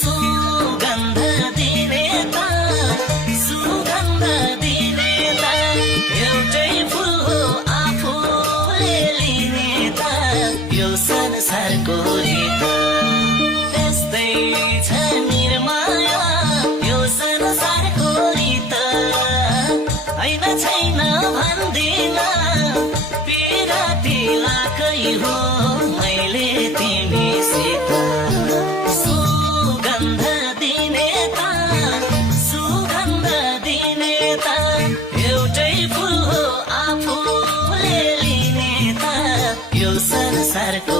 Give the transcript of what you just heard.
सुगन्ध दिने त सुगन्ध दिने त एउटै फुल हो आफूले लिने त यो संसारको रीत यस्तै छ निर्माया यो संसारको रीत हैन छैन भन्दिन पिराती लाकै हो मैले तिमीसित सुगन्ध दिने त सुगन्ध दिने त एउटै फुल हो आफूले लिने त यो संसारको